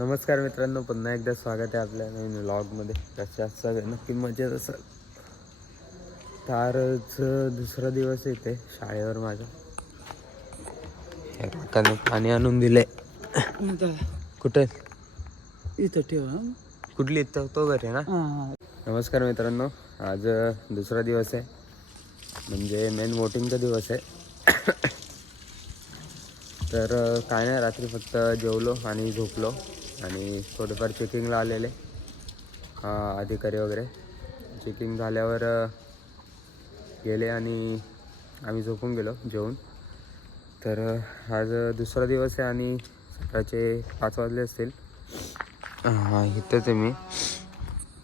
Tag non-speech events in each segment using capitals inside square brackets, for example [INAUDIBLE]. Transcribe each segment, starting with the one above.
नमस्कार मित्रांनो पुन्हा एकदा स्वागत आहे आपल्या नवीन व्लॉगमध्ये कशा सगळे? नक्की मजेत असाल? तारच दुसरा दिवस येते शाळेवर माझा. पाणी आणून दिले कुठे? इथं ठेवा कुठली? इथं तो घरी आहे ना? नमस्कार मित्रांनो आज दुसरा दिवस आहे. म्हणजे मेन वोटिंगचा दिवस आहे. तर काय नाही रात्री फक्त जेवलो आणि झोपलो. आणि थोडंफार चेकिंगला आलेले. अधिकारी वगैरे. चेकिंग झाल्यावर गेले आणि आम्ही झोपून गेलो जेवून. तर आज दुसरा दिवस आहे आणि सकाळचे पाच वाजले असतील. हां इथंच आहे मी.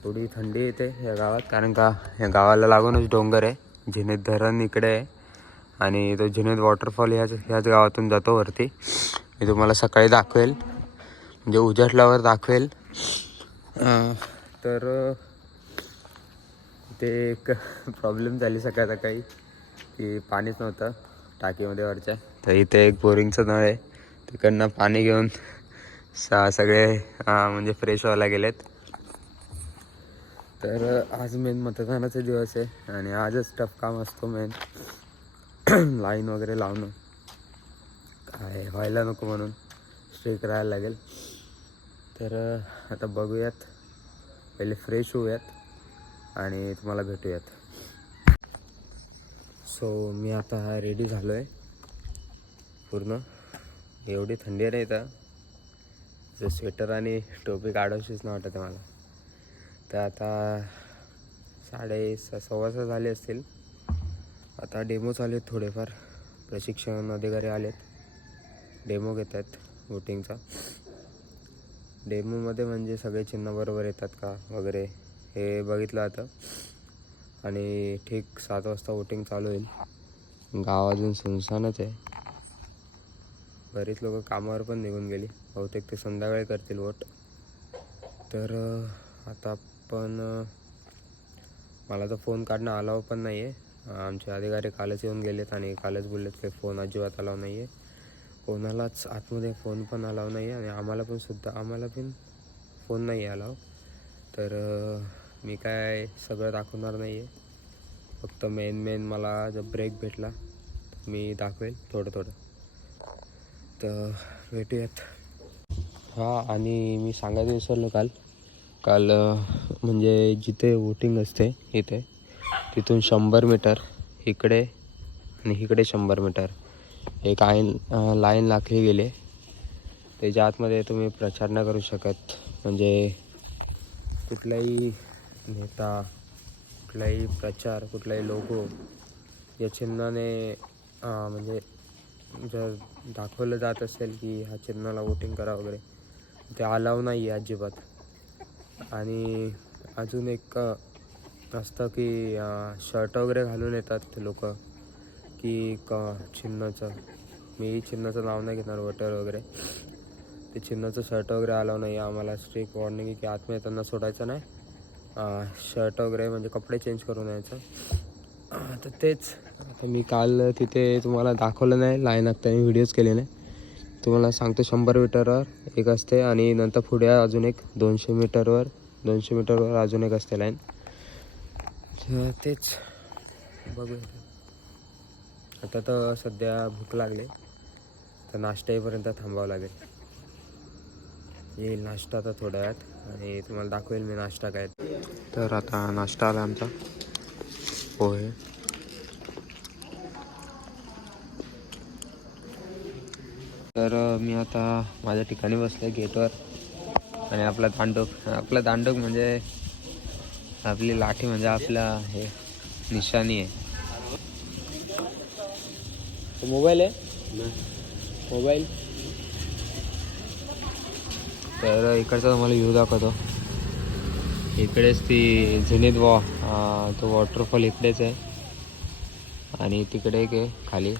थोडी थंडी येते या गावात कारण का या गावाला लागूनच डोंगर आहे. झिनेत धरण इकडे आहे. आणि तो झिनेत वॉटरफॉल ह्याच ह्याच गावातून जातो वरती. मी तुम्हाला सकाळी दाखवेल. म्हणजे उजाटल्यावर दाखवेल. तर ते एक प्रॉब्लेम झाली सकाळ सकाळी की पाणीच नव्हतं टाकीमध्ये वरच्या. तर इथे एक बोरिंगचं नळ आहे तिकडनं पाणी घेऊन सा सगळे म्हणजे फ्रेश व्हायला गेलेत. तर आज मेन मतदानाचा दिवस आहे आणि आजच टफ काम असतो मेन लाईन [CLEARS THROAT] वगैरे लावणं. काय व्हायला नको म्हणून स्ट्रेक राहायला लागेल. तर आता बघूयात. पहिले फ्रेश होऊयात आणि तुम्हाला भेटूयात. सो मी आता रेडी झालो आहे पूर्ण. एवढी थंडी आहे तर इथं. जर स्वेटर आणि टोपी काढावशीच नाही वाटत आहे मला. तर आता साडे सव्वा सहा झाले असतील. आता डेमो चालू आहेत थोडेफार. प्रशिक्षण अधिकारी आलेत. डेमो घेत आहेत वोटिंगचा डेमोमध्ये म्हणजे सगळे चिन्ह बरोबर येतात का वगैरे हे बघितलं जातं आणि ठीक सात वाजता वोटिंग चालू होईल. गाव अजून सुनसानच आहे. बरीच लोक कामावर पण निघून गेली. बहुतेक ते संध्याकाळी करतील वोट तर आता पण मला तर फोन काढणं अलाव पण नाही आहे आमचे अधिकारी कालच येऊन गेलेत आणि कालच बोललेत काही फोन अजिबात अलाव नाही आहे कोणालाच आतमध्ये फोन पण अलाव नाही आहे आणि आम्हाला पण सुद्धा आम्हाला पण फोन नाही आहे अलाव. तर मी काय सगळं दाखवणार नाही आहे फक्त मेन मेन मला जर ब्रेक भेटला मी दाखवेल थोडं थोडं. तर भेटूयात. हां आणि मी सांगायचं विसरलो काल. काल म्हणजे जिथे वोटिंग असते इथे तिथून शंभर मीटर इकडे आणि इकडे शंभर मीटर एक आईन लाईन लाखली गेले. त्याच्या आतमध्ये तुम्ही प्रचार नाही करू शकत. म्हणजे कुठलाही नेता कुठलाही प्रचार कुठलाही लोगो या चिन्हाने म्हणजे जर दाखवलं जात असेल की ह्या चिन्हाला वोटिंग करा वगैरे ते अलाव नाही आहे अजिबात. आणि अजून एक असतं की शर्ट वगैरे घालून येतात ते लोक. की क चिन्हाचं? मी चिन्हाचं नाव नाही घेणार वटर वगैरे. ते चिन्हाचं शर्ट वगैरे आलं नाही आम्हाला. स्ट्रिक वॉर्निंग की आतमध्ये येताना सोडायचं नाही. शर्ट वगैरे म्हणजे कपडे चेंज करून यायचं. तर तेच. आता मी काल तिथे तुम्हाला दाखवलं नाही लाईन आत्ता व्हिडिओज केले नाही. तुम्हाला सांगतो शंभर मीटरवर एक असते आणि नंतर पुढे अजून एक दोनशे मीटरवर दोनशे मीटरवर अजून एक असते लाईन तेच. बघूया. आता तर सध्या भूक लागली. तर नाश्ता येईपर्यंत थांबावं लागेल. येईल नाश्ता आता थोड्या वेळात. आणि तुम्हाला दाखवेल मी नाश्ता काय. तर आता नाश्ता आला आमचा. पोहे. तर मी आता माझ्या ठिकाणी बसलो गेटवर. आणि आपला दांडोक आपला दांडोक म्हणजे आपली लाठी म्हणजे आपला हे निशाणी आहे. मोबाईल आहे मोबाईल तर इकडचा तुम्हाला व्ह्यू दाखवतो. इकडेच ती झेनित वॉ तो वॉटरफॉल इकडेच आहे. आणि तिकडे एक आहे खाली.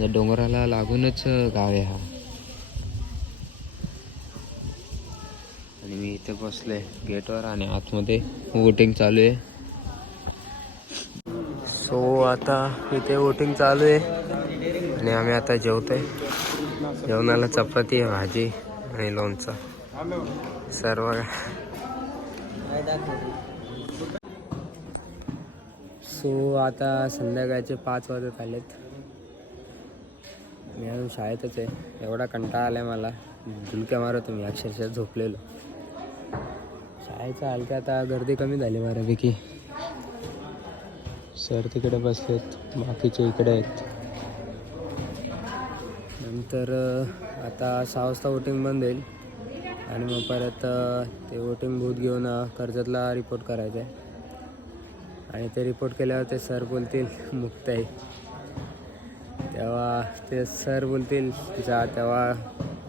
या डोंगराला लागूनच गाव आहे हा. आणि मी इथे बसलोय गेटवर आणि आतमध्ये वोटिंग चालू आहे. सो आता इथे वोटिंग चालू आहे. आणि आम्ही आता जेवतोय. जेवणाला चपाती भाजी आणि लोणचं. सर्व सो आता संध्याकाळचे पाच वाजत आलेत. मी अजून शाळेतच आहे. एवढा कंटाळा आलाय मला. झुलक्या मारतो मी अक्षरशः झोपलेलो. शाळेचा हलक्या आता गर्दी कमी झाली बऱ्यापैकी. सर तिकडे बसलेत बाकीचे इकडे आहेत. तर आता सहा वाजता वोटिंग बंद होईल. आणि मग परत ते वोटिंग बूथ घेऊन कर्जतला रिपोर्ट करायचं आहे. आणि ते रिपोर्ट केल्यावर ते सर बोलतील मुक्त आहे तेव्हा ते सर बोलतील जा तेव्हा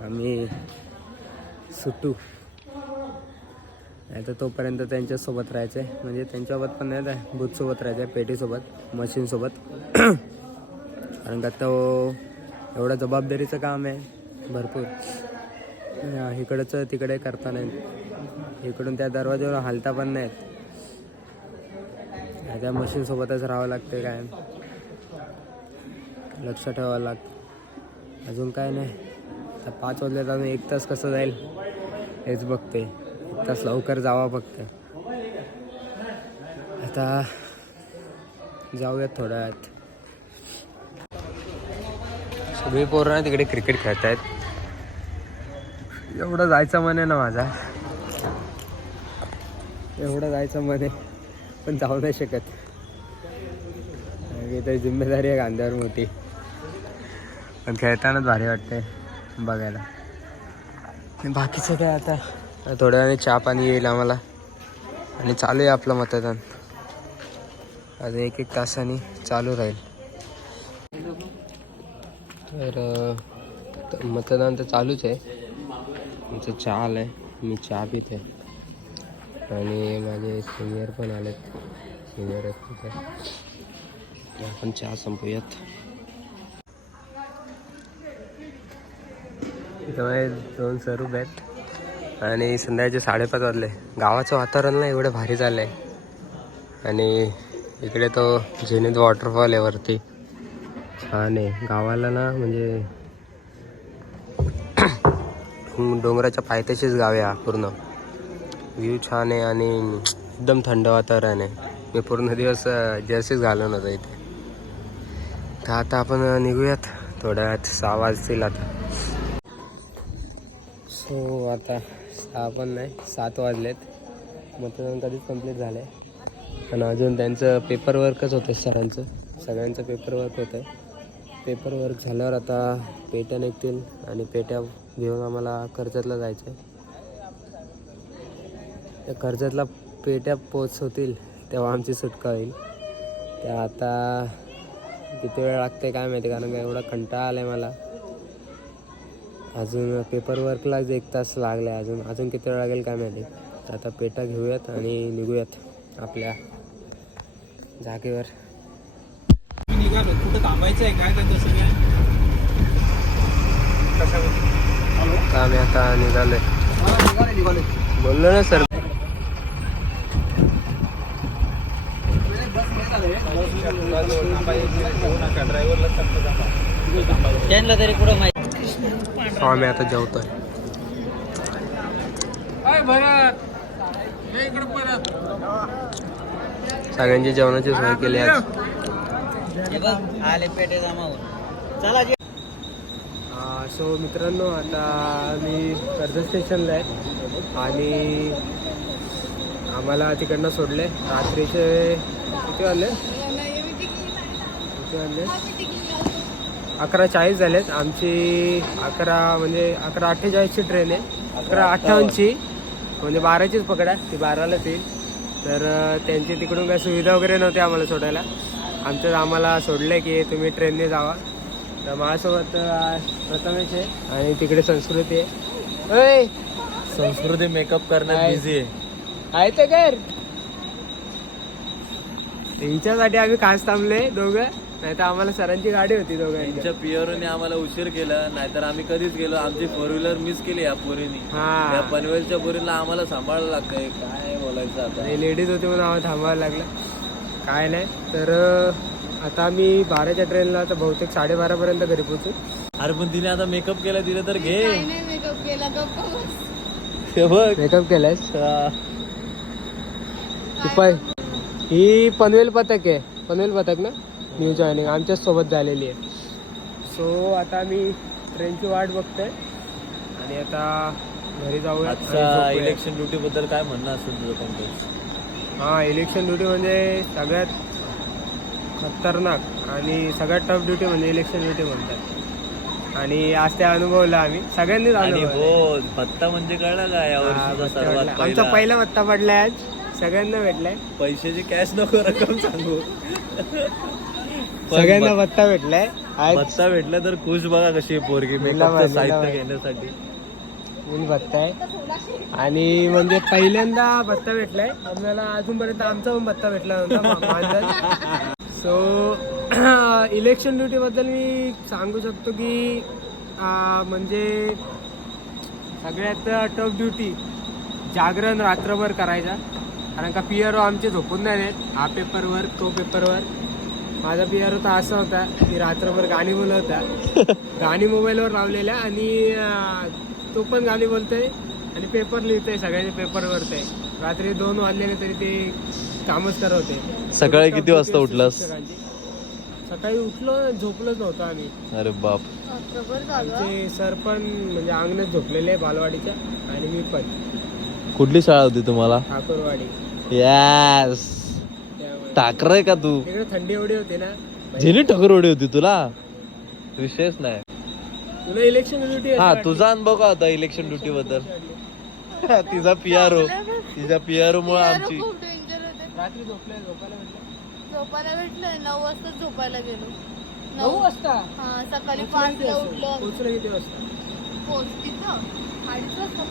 आम्ही सुटू नाही तर तोपर्यंत त्यांच्यासोबत राहायचं आहे. म्हणजे त्यांच्यासोबत पण नाही तर बूथसोबत राहायचं आहे पेटीसोबत मशीनसोबत. [CLEARS THROAT] कारण का तो एवढं जबाबदारीचं काम आहे. भरपूर. हा, इकडचं तिकडे करता नाहीत इकडून त्या दरवाज्यावर हालता पण नाहीत. त्या मशीनसोबतच राहावं लागते काय लक्ष ठेवावं लागतं. अजून काय नाही. आता पाच वाजल्यात अजून एक तास कसं जाईल? हेच बघते. एक तास लवकर जावा फक्त. आता जाऊयात थोड्या वेळात. सगळी पोरं ना तिकडे क्रिकेट खेळत आहेत एवढं जायचं मन आहे ना माझा. एवढं जायचं मन आहे पण जाऊ नाही शकत. तर जिम्मेदारी आहे कांद्यावर मोठी. पण खेळतानाच भारी वाटते बघायला. बाकीचं काय आता? थोड्या वेळाने चहा पाणी येईल आम्हाला. आणि चालू आहे आपलं मतदान. अजून एक एक तासाने चालू राहील. तर मतदान तर चालूच आहे. आमचं चहा आलं आहे मी चहा पिते आणि माझे सिनियर पण आलेत. सिनियर आहेत तिथे. आपण चहा संपूयात. इथं माझे दोन स्वरूप आहेत. आणि संध्याकाळचे साडेपाच वाजले. गावाचं वातावरण ना एवढं भारी झालं आहे आणि इकडे तो झेनीत वॉटरफॉल आहे वरती. छान आहे. गावाला ना म्हणजे [CLEARS THROAT] डोंगराच्या पायथ्याशीच गाव आहे हा पूर्ण. व्ह्यू छान आहे आणि एकदम थंड वातावरण आहे. मी पूर्ण दिवस जर्सीच घालून होतो इथे. तर आता आपण निघूयात. थोड्या वेळात सहा वाजतील आता. सो आता सहा पण नाही सात वाजलेत. मतदान कधीच कंप्लीट झालं आहे पण अजून त्यांचं पेपर वर्कच होतं सरांचं. सगळ्यांचं पेपर वर्क होतं पेपर वर्क झाल्यावर आता पेट्या निघतील आणि पेट्या घेऊन आम्हाला कर्जतला जायचं आहे त्या कर्जतला पेट्या पोचवतील तेव्हा आमची सुटका होईल. त्या आता किती वेळ लागते काय माहिती कारण का एवढा कंटाळा आला आहे मला. अजून पेपर वर्कलाच एक तास लागला आहे अजून अजून किती वेळ लागेल काय माहिती. तर आता पेटा घेऊयात आणि निघूयात आपल्या जागेवर. निघालो कुठं थांबायचं आहे काय काय कसं काय आम्ही आता निघालोय. निघाले निघाले. बोललो ना सर. त्यांना तरी कुठं माहिती आम्ही आता जेवतोय सगळ्यांची जेवणाची सोय केली आज. आले पेटे चला जे सो मित्रांनो आता मी कर्जत स्टेशनला आहे. आणि आम्हाला तिकडनं सोडले रात्रीचे किती वाजले? किती वाजले? अकरा चाळीस झालेत. आमची अकरा म्हणजे अकरा अठ्ठेचाळीसची ट्रेन आहे. अकरा अठ्ठावन्नची. म्हणजे बाराचीच पकडा ती बारालाच येईल. तर त्यांची तिकडून काही सुविधा वगैरे नव्हती आम्हाला सोडायला. आमचं आम्हाला सोडलं की तुम्ही ट्रेनने जावा. तर माझ्यासोबत अं, प्रथमेश आहे आणि तिकडे संस्कृती आहे. संस्कृती मेकअप करण्यात काय? बिझी आहे. आहे तर कर. आम्ही खास थांबले दोघं. नाही तर आम्हाला सरांची गाडी होती दोघांची. त्यांच्या पियरोने आम्हाला उशीर केला. नाहीतर आम्ही कधीच गेलो. आमची फोर व्हीलर मिस केली या पोरीनी. पनवेलच्या पोरीला आम्हाला सांभाळायला लागतंय. काय बोलायचं आता? लेडीज होती म्हणून आम्हाला थांबावं लागलं. काय नाही. तर आता आम्ही बाराच्या ट्रेनला तर बहुतेक साडेबारापर्यंत घरी पोचू अरे पण तिने आता मेकअप केला तिने तर घे. मेकअप केला हे बघ. मेकअप केलायस? हा. ही पनवेल पथक आहे. पनवेल पथक ना? न्यू जॉईनिंग आमच्याच सोबत झालेली आहे. सो आता मी ट्रेनची वाट बघतोय. आणि आता घरी जाऊया. इलेक्शन ड्युटी बद्दल काय म्हणणं असेल तुझं पंकज हा इलेक्शन ड्युटी म्हणजे सगळ्यात खतरनाक आणि सगळ्यात टफ ड्युटी म्हणजे इलेक्शन ड्युटी म्हणतात. आणि आज ते अनुभवलं आम्ही. सगळ्यांनीच आणि अनुभवलं. हो भत्ता म्हणजे कळलं का? या हा, वर्षीचा भत्ता सर्वात भेटला. आमचा पहिला. पहिला भत्ता पडलाय आज. सगळ्यांना भेटलाय. पैशाची कॅश नको रक्कम सांगू. पण सगळ्यांना भत- भत्ता भेटलाय. आज भत्ता भेटला तर खुश बघा कशी आहे पोरगी मेकअपचं साहित्य मिला. घेण्यासाठी. भत्ता आहे आणि म्हणजे पहिल्यांदा भत्ता भेटलाय. आपल्याला अजूनपर्यंत आमचा पण भत्ता भेटला नव्हता सो इलेक्शन ड्युटी बद्दल मी सांगू शकतो की म्हणजे सगळ्यात टफ ड्युटी जागरण रात्रभर करायचा. कारण का पी आर ओ आमचे झोपून नाही देत. हा पेपरवर तो पेपरवर माझा पी आर ओ तर असा होता की रात्रभर गाणी बोलत होता. [LAUGHS] गाणी मोबाईलवर लावलेल्या आणि तो पण गाणी बोलतोय आणि पेपर लिहितोय सगळ्यांचे पेपरवर ते रात्री दोन वाजलेले तरी ते कामच करत होते. सकाळी किती वाजता उठलास? सकाळी उठलो झोपलोच नव्हतो आम्ही. अरे बाप. आमचे सर पण म्हणजे अंगणात झोपलेले बालवाडीच्या आणि मी पण. कुठली शाळा होती तुम्हाला? ठाकूरवाडी. यस टाकर आहे का तू? तिकडे थंडी एवढी होती ना. जेनी ठकरवडी होती तुला? विशेष नाही. तुला इलेक्शन ड्युटी हा तुझा अनुभव का होता इलेक्शन ड्युटी बद्दल? [LAUGHS] तिचा पीआरओ तिच्या पीआरओ मुळे आमची खूप डेंजर होते. रात्री झोपले झोपायला भेटलं? झोपायला भेटलं नऊ वाजता झोपायला गेलो. नऊ वाजता? हा सकाळी पाचला उठलो. पोहोचलं किती वाजता? पोच तिथं अडीच वाजता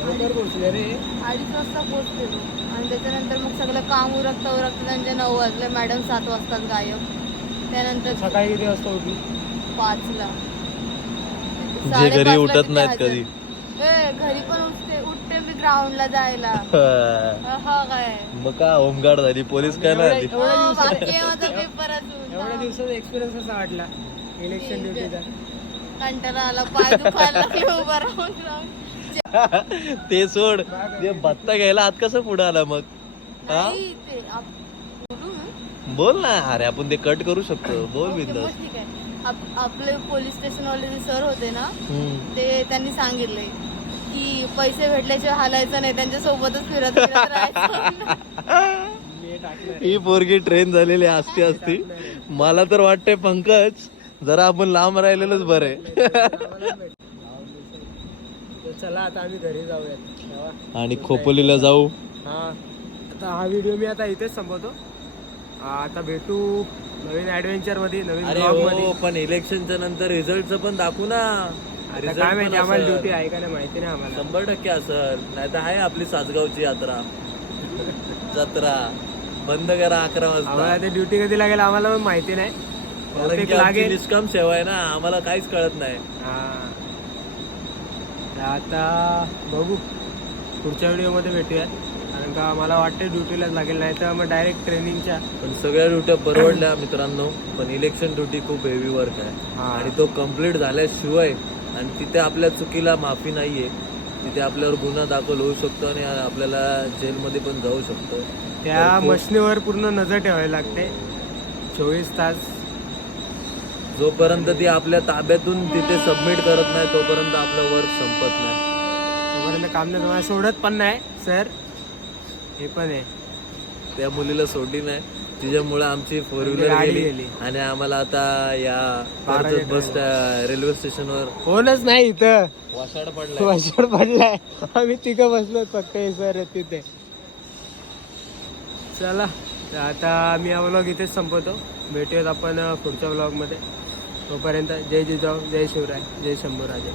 लवकर पोहोचले रे. अडीच वाजता पोचलेलो आणि त्याच्यानंतर मग सगळं काम उरकता उरकता त्यांचे नऊ वाजले. मॅडम सात वाजताच गायब. त्यानंतर सकाळी किती वाजता उठली? पाचला जे घरी उठत नाहीत. कधी? ए, घरी पण उठते उठते मी ग्राउंडला जायला. [LAUGHS] हा. काय? मग का होमगार्ड झाली? पोलीस काय नाही हो, पेपर अजून. एवढ्या दिवसाचा एक्सपिरियन्स कसा वाटला. इलेक्शन ड्युटीचा कंटाळा आला पाय दुखायला लागले [LAUGHS] उभं राहून राहून ते सोड. ते भत्ता घ्यायला आत कसं पुढे आला मग? नाही ते आप- बोलू? ना? अरे आपण ते कट करू शकतो. बोल बिंदास. मग ठीक आहे. आप- आपले पोलीस स्टेशन वाले जे सर होते ना ते त्यांनी सांगितले की पैसे भेटल्याशिवाय हालायचं नाही त्यांच्या सोबतच फिरत राहायचं. ही पोरगी ट्रेन झालेली असती असती मला तर वाटतंय पंकज जरा आपण लांब राहिलेलंच बरं आहे. तर चला आता आम्ही घरी जाऊयात. तेव्हा. आणि खोपोलीला जाऊ. हा. आता हा व्हिडिओ मी आता इथेच संपवतो हा, आता भेटू. नवीन ऍडव्हेंचरमध्ये नवीन अरे मध्ये हो पण इलेक्शनच्या नंतर रिझल्टचं पण दाखवू ना. आता Result काय पण माहिती आम्हाला असेल. ड्युटी आहे का नाही माहिती नाही आम्हाला. शंभर टक्के असल नाही तर आहे आपली सासगावची यात्रा. जत्रा. बंद करा अकरा आम्हाला वाजता ते ड्युटी कधी लागेल आम्हाला पण माहिती नाही. कारण बहुतेक की आमची लागेल. निष्काम सेवा आहे ना आम्हाला काहीच कळत नाही. हा. तर आता बघू. पुढच्या व्हिडिओमध्ये भेटूया कारण का मला वाटतं ड्युटीलाच लागेल नाही तर मग डायरेक्ट ट्रेनिंगच्या पण सगळ्या ड्युट्या परवडल्या मित्रांनो पण इलेक्शन ड्युटी खूप हेवी वर्क आहे. हा. आणि तो कंप्लीट झाल्याशिवाय आणि तिथे आपल्या चुकीला माफी नाहीये तिथे आपल्यावर गुन्हा दाखल होऊ शकतो आणि आपल्याला जेलमध्ये पण जाऊ शकतो. त्या तर मशनीवर पूर्ण नजर ठेवावी लागते. चोवीस तास. जोपर्यंत ती आपल्या ताब्यातून तिथे सबमिट करत नाही तोपर्यंत आपलं वर्क संपत नाही. तोपर्यंत काम नाही तुम्हाला सोडत पण नाही सर हे पण आहे. त्या मुलीला सोडली नाही. तिच्यामुळे आमची फोर व्हीलर गाडी गेली. गेली. आणि आम्हाला आता या कर्जत बस रेल्वे स्टेशनवर कोणच नाही इथं. वासाड पडलाय. वाशड पडलाय. आम्ही तिघं बसलो फक्त हे सर तिथे. चला तर आता मी हा व्लॉग इथेच संपवतो. भेटूयात आपण अं, पुढच्या व्लॉगमध्ये तोपर्यंत जय जिजाऊ जय शिवराय जय शंभूराजे.